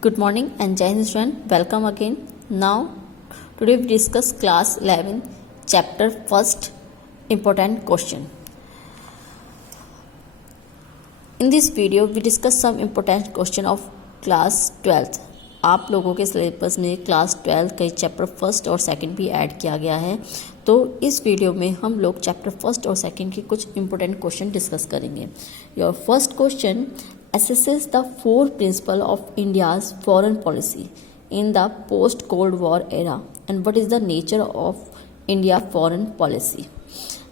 Good morning and Jai Hind student. Welcome again. Now, today we discuss class 11, chapter 1st, important question. In this video, we discuss some important question of class 12th. आप लोगों के syllabus में class 12 का chapter first और second भी add किया गया है, तो इस वीडियो में हम लोग चैप्टर फर्स्ट और सेकंड के कुछ इंपॉर्टेंट क्वेश्चन डिस्कस करेंगे. Your first question assesses the four principles of India's foreign policy in the post-Cold War era and what is the nature of India's foreign policy.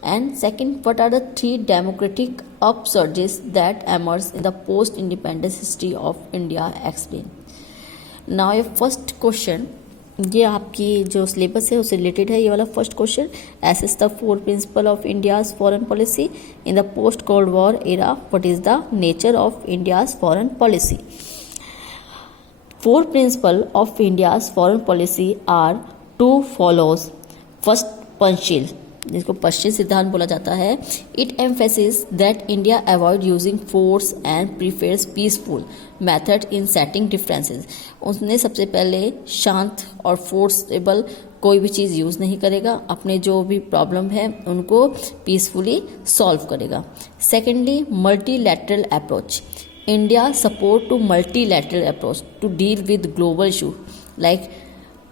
And second, what are the three democratic upsurges that emerged in the post-independence history of India? Explain. Now your first question, ये आपकी जो syllabus है उससे related है. ये वाला first question, assess the four principle of India's foreign policy in the post cold war era, what is the nature of India's foreign policy. Four principle of India's foreign policy are to follows. First, Panchsheel, जिसको पश्चिम सिद्धांत बोला जाता है. It emphasis that India avoid using force and prefers peaceful method in setting differences. उसने सबसे पहले शांत और फोर्सेबल कोई भी चीज़ यूज़ नहीं करेगा, अपने जो भी प्रॉब्लम है उनको पीसफुली सॉल्व करेगा. Secondly, multilateral approach. India support to multilateral approach to deal with global issue like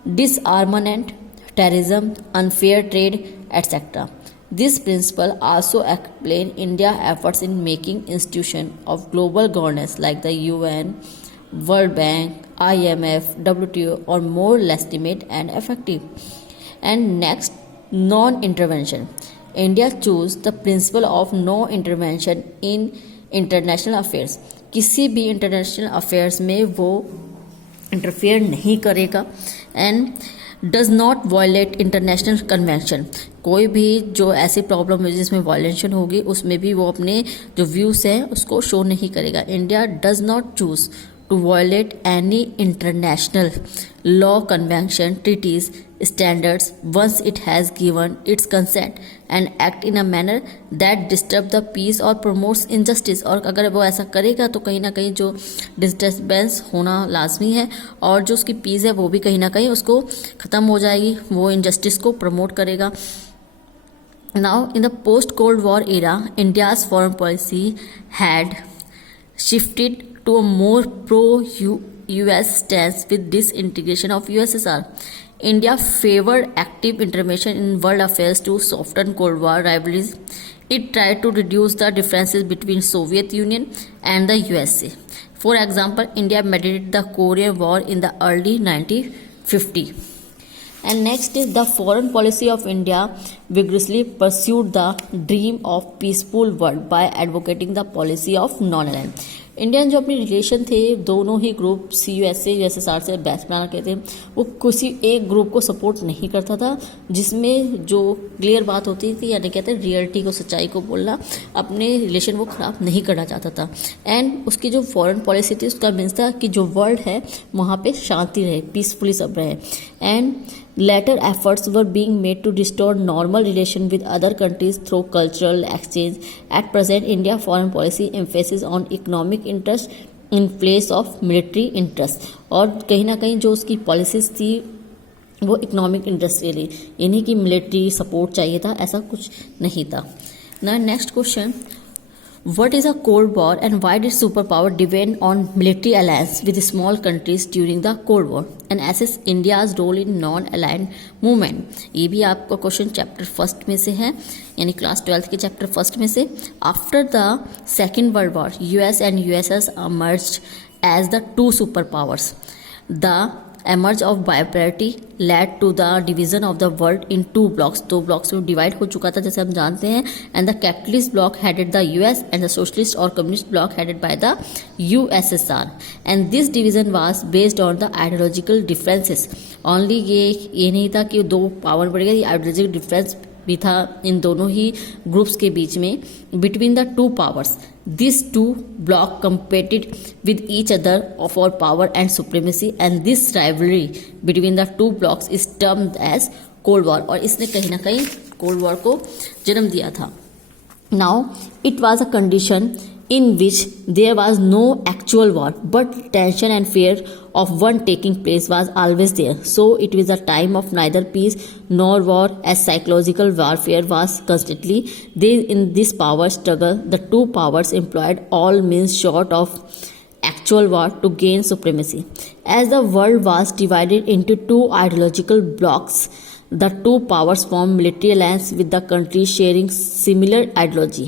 disarmament, terrorism, unfair trade, etc. This principle also explain India's efforts in making institutions of global governance like the UN, World Bank, IMF, WTO or more legitimate and effective. And next, non-intervention. India chose the principle of no intervention in international affairs. किसी भी international affairs में वो interfere नहीं करेगा. And does not violate international convention. कोई भी जो ऐसी प्रॉब्लम है जिसमें वायलेशन होगी उसमें भी वो अपने जो व्यूज़ हैं उसको शो नहीं करेगा. India does not choose to violate any international law, convention, treaties, standards once it has given its consent and act in a manner that disturb the peace or promotes injustice. और अगर वो ऐसा करेगा तो कहीं ना कहीं जो डिस्टर्बेंस होना लाजमी है और जो उसकी पीस है वो भी कहीं ना कहीं उसको ख़त्म हो जाएगी, वो इनजस्टिस को प्रमोट करेगा. Now in the post-Cold War era, India's foreign policy had shifted to a more pro-US stance with disintegration of USSR. India favored active intervention in world affairs to soften Cold War rivalries. It tried to reduce the differences between Soviet Union and the USA. For example, India mediated the Korean War in the early 1950. And next is the foreign policy of India vigorously pursued the dream of peaceful world by advocating the policy of non-alignment. Indian जो अपनी relation थे दोनों ही group CUSA USSR से best बनाना कहते हैं, वो किसी एक ग्रुप को सपोर्ट नहीं करता था जिसमें जो क्लियर बात होती थी, यानी कहते हैं रियलिटी को, सच्चाई को बोलना, अपने रिलेशन वो ख़राब नहीं करना चाहता था. एंड उसकी जो फॉरेन पॉलिसी थी उसका मीन्स था कि जो वर्ल्ड है वहाँ पे शांति रहे, पीसफुली सब रहे. And later efforts were being made to restore normal relation with other countries through cultural exchange. At present, India foreign policy emphasis on economic interest in place of military interest. और कहीं ना कहीं जो उसकी policies थी वो economic interest के लिए, यानी कि मिलिट्री सपोर्ट चाहिए था, ऐसा कुछ नहीं था. ना next question, what is a Cold War and why did superpower depend on military alliance with small countries during the Cold War and assess India's role in non-aligned movement. ये भी आपका क्वेश्चन चैप्टर फर्स्ट में से है, यानी class 12 के chapter first में से. After the second world war US and USS emerged as the two superpowers. The emerge of bipolarity led to the division of the world in two blocks. दो blocks में divide हो चुका था जैसे हम जानते हैं. And the capitalist block headed the US and the socialist और communist block headed by the USSR. And this division was based on the ideological differences. Only ये नहीं था कि दो पावर बढ़ेगा, ये आइडियोलॉजिकल डिफरेंस भी था इन दोनों ही ग्रुप्स के बीच में. Between the two powers, these two blocks competed with each other for power and supremacy, and this rivalry between the two blocks is termed as Cold War. और इसने कहीं ना कहीं कोल्ड वॉर को जन्म दिया था. Now it was a condition in which there was no actual war, but tension and fear of one taking place was always there. So it was a time of neither peace nor war, as psychological warfare was constantly there. In this power struggle, the two powers employed all means short of actual war to gain supremacy. As the world was divided into two ideological blocks, the two powers formed military alliance with the countries sharing similar ideology.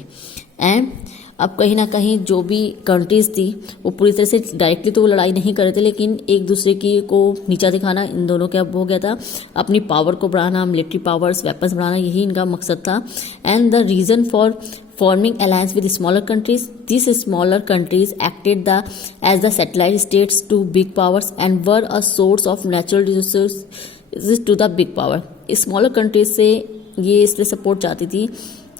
And अब कहीं ना कहीं जो भी countries थी वो पूरी तरह से डायरेक्टली तो वो लड़ाई नहीं कर रहे थे, लेकिन एक दूसरे की को नीचा दिखाना इन दोनों का हो गया था. अपनी पावर को बढ़ाना, मिलिट्री पावर्स, वेपन्स बढ़ाना, यही इनका मकसद था. And the reason for forming alliance with smaller countries, these smaller countries acted as the satellite states to big powers and were a source of natural resources to the big power. Smaller countries से ये इसलिए support चाहती थी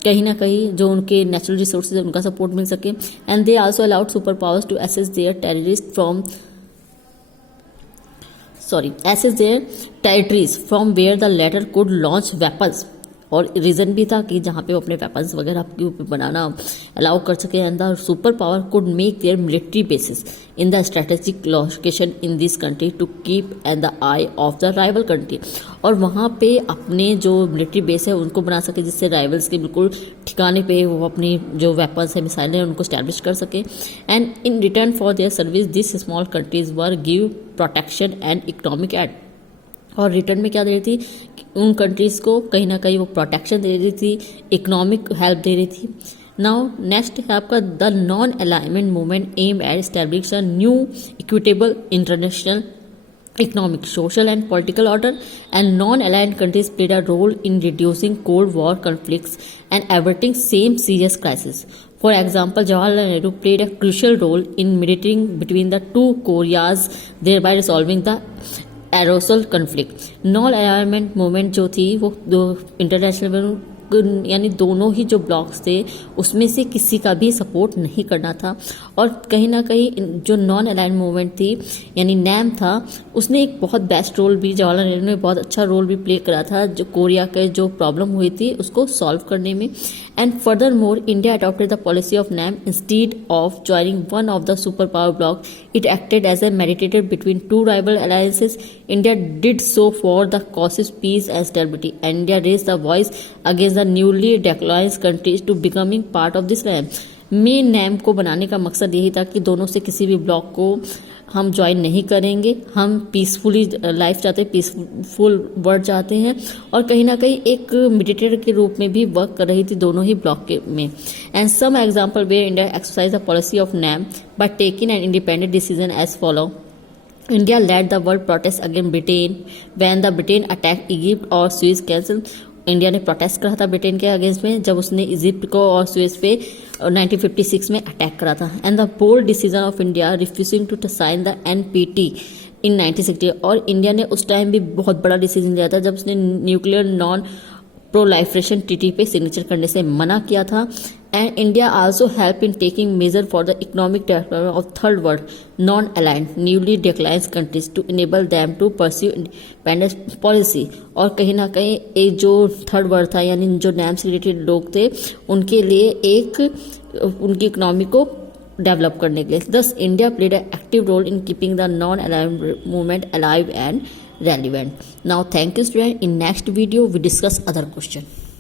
कहीं ना कहीं जो उनके नेचुरल रिसोर्सेज उनका सपोर्ट मिल सके. And they also allowed super powers to access their territories from where the latter could launch weapons. और रीज़न भी था कि जहाँ पे वो अपने वेपन्स वगैरह के ऊपर बनाना अलाउ कर सके. And the super power could make their military bases in the strategic location in this country to keep and the eye of the rival country. और वहाँ पे अपने जो मिलिट्री बेस है उनको बना सके, जिससे राइवल्स के बिल्कुल ठिकाने पे वो अपनी जो वेपन्स है, मिसाइलें हैं, उनको स्टैब्लिश कर सके. And in return for their service this small countries were give protection and economic aid. और रिटर्न में क्या दे रही थी, उन कंट्रीज़ को कहीं ना कहीं वो प्रोटेक्शन दे रही थी, इकोनॉमिक हेल्प दे रही थी. नाउ नेक्स्ट है आपका the non alignment movement aim at establish a new equitable international economic, social and political order, and non-aligned countries played a role in reducing Cold War conflicts and averting same serious crises. For example, Jawaharlal Nehru played a crucial role in mediating between the two Koreas, thereby resolving the एरोसल conflict. Non alignment movement जो थी वो दो international यानी दोनों ही जो blocks थे उसमें से किसी का भी सपोर्ट नहीं करना था. और कहीं ना कहीं जो नॉन अलाइन मूवमेंट थी यानी नैम था, उसने एक बहुत बेस्ट रोल भी, जवाहरलाल नेहरू ने बहुत अच्छा रोल भी प्ले करा था जो कोरिया के जो प्रॉब्लम हुई थी उसको सॉल्व करने में. And further more India adopted the policy of NAM instead of joining one of the super power block. It acted as a mediator between two rival alliances. India did so for the causes peace and stability. India raised the voice against the newly declared countries to becoming part of this alliance. Main NAM को बनाने का मकसद यही था कि दोनों से किसी भी ब्लॉक को हम ज्वाइन नहीं करेंगे, हम पीसफुली लाइफ चाहते हैं, पीसफुल वर्ल्ड चाहते हैं. और कहीं ना कहीं एक मीडिएटर के रूप में भी वर्क कर रही थी दोनों ही ब्लॉक के में. And some example where India exercise the policy of NAM by taking an independent decision as follow. India led the world protest against Britain when the Britain attacked Egypt और Suez Canal. India ने protest करा था Britain के against में जब उसने Egypt को और सुएज पे 1956 में अटैक करा था. And the bold decision of India refusing to sign the NPT इन 1960. और इंडिया ने उस टाइम भी बहुत बड़ा डिसीजन लिया था जब उसने न्यूक्लियर नॉन प्रोलाइफरेशन ट्रीटी पे सिग्नेचर करने से मना किया था. And India also helped in taking measures for the economic development of third world non-aligned newly declined countries to enable them to pursue independence policy. और कहीं ना कहीं एक जो थर्ड वर्ल्ड था यानी जो नैम से रिलेटेड लोग थे उनके लिए एक उनकी इकोनॉमी को डेवलप करने के लिए. Thus India played an active role in keeping the non-aligned movement alive and relevant. Now thank you students. In next video we discuss other question.